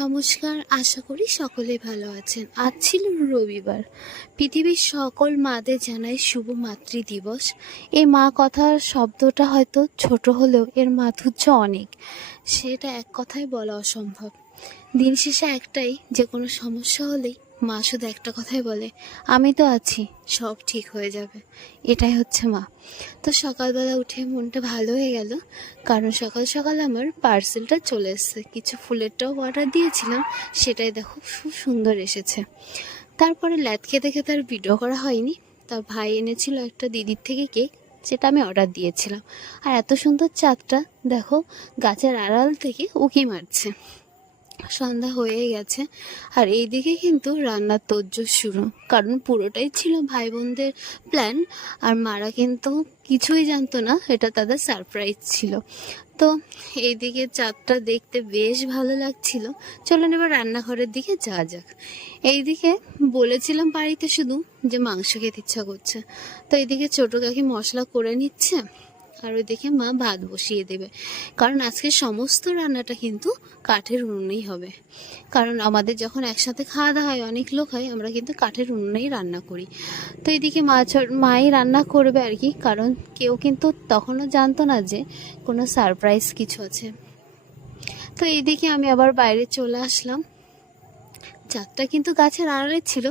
নমস্কার, আশা করি সকলে ভালো আছেন। আজ ছিল রবিবার। পৃথিবীর সকল মাদের জানাই শুভ মাতৃ দিবস। এই মা কথার শব্দটা হয়তো ছোট হলেও এর মাধুর্য অনেক, সেটা এক কথায় বলা অসম্ভব। দিন শেষে একটাই, যে কোনো সমস্যা হলেই মা শুধু একটা কথাই বলে, আমি তো আছি, সব ঠিক হয়ে যাবে। এটাই হচ্ছে মা। তো সকালবেলা উঠে মনটা ভালো হয়ে গেল, কারণ সকাল সকাল আমার পার্সেলটা চলে এসেছে। কিছু ফুলেরটাও অর্ডার দিয়েছিলাম, সেটাই দেখো খুব সুন্দর এসেছে। তারপরে ল্যাদ খেতে খেতে আর ভিডিও করা হয়নি। তার ভাই এনেছিল একটা দিদির থেকে কেক, যেটা আমি অর্ডার দিয়েছিলাম। আর এত সুন্দর চাঁদটা দেখো গাছের আড়াল থেকে উঁকি মারছে। সন্ধ্যা হয়ে গেছে, আর এইদিকে কিন্তু রান্নার তোড়জোড় শুরু, কারণ পুরোটাই ছিল ভাই বোনদের প্ল্যান। আর মারা কিন্তু কিছুই জানতো না, এটা তাদের সারপ্রাইজ ছিল। তো এইদিকে চাঁদটা দেখতে বেশ ভালো লাগছিল। চলুন এবার রান্নাঘরের দিকে যাওয়া যাক। এইদিকে বলেছিলাম বাড়িতে শুধু যে মাংস খেতে ইচ্ছা করছে, তো এইদিকে ছোটো কাকি মশলা করে নিচ্ছে, আর ওইদিকে মা ভাত বসিয়ে দেবে। কারণ আজকে সমস্ত রান্নাটা কিন্তু কাঠের উনুনেই হবে, কারণ আমাদের যখন একসাথে খাওয়া দাওয়া হয়, অনেক লোক হয়, আমরা কিন্তু কাঠের উনুনেই রান্না করি। তো এইদিকে মাই রান্না করবে আর কি, কারণ কেউ কিন্তু তখনও জানতো না যে কোনো সারপ্রাইজ কিছু আছে। তো এইদিকে আমি আবার বাইরে চলে আসলাম। চাঁদটা কিন্তু গাছের আড়ালে ছিল,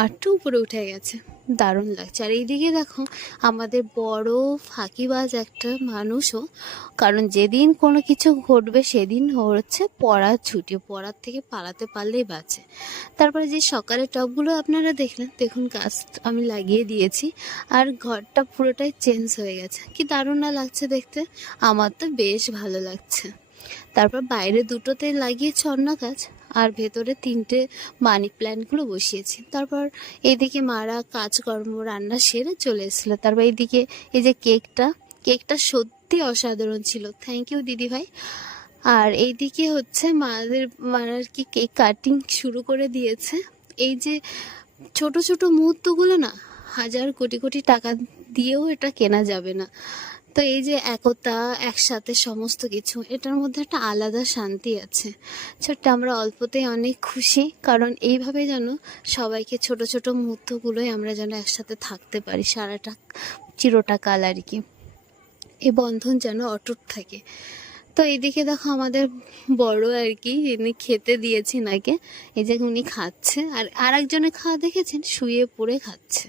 আরটু উপরে উঠে গেছে, দারুণ লাগছে। আর এইদিকে দেখো আমাদের বড় ফাঁকিবাজ একটা মানুষও, কারণ যেদিন কোনো কিছু ঘটবে সেদিন হচ্ছে পড়ার ছুটি, পড়ার থেকে পালাতে পারলেই বাঁচে। তারপরে যে সকালের টবগুলো আপনারা দেখলেন, দেখুন গাছ আমি লাগিয়ে দিয়েছি, আর ঘরটা পুরোটাই চেঞ্জ হয়ে গেছে। কি দারুণ না লাগছে দেখতে, আমার তো বেশ ভালো লাগছে। তারপর বাইরে দুটোতে লাগিয়েছি অন্য গাছ, আর ভেতরে 3টে মানি প্ল্যান্টগুলো বসিয়েছি। তারপর এইদিকে মারা কাজকর্ম রান্না সেরে চলে এসেছিলো। তারপর এইদিকে এই যে কেকটা সত্যি অসাধারণ ছিল, থ্যাংক ইউ দিদি ভাই। আর এইদিকে হচ্ছে মারা কি কেক কাটিং শুরু করে দিয়েছে। এই যে ছোট ছোট মুহূর্তগুলো না, হাজার কোটি কোটি টাকা দিয়েও এটা কেনা যাবে না। তো এই যে একতা, একসাথে সমস্ত কিছু, এটার মধ্যে একটা আলাদা শান্তি আছে। ছোট্ট আমরা অল্পতেই অনেক খুশি, কারণ এইভাবে যেন সবাইকে ছোট ছোট মুহূর্তগুলোই আমরা যেন একসাথে থাকতে পারি সারাটা চিরটা কাল আর কি, এই বন্ধন যেন অটুট থাকে। তো এইদিকে দেখো আমাদের বড় আর কি, ইনি খেতে দিয়েছি নাকি, এই যে উনি খাচ্ছে, আর আরেকজনে খাওয়া দেখেছেন, শুয়ে পড়ে খাচ্ছে।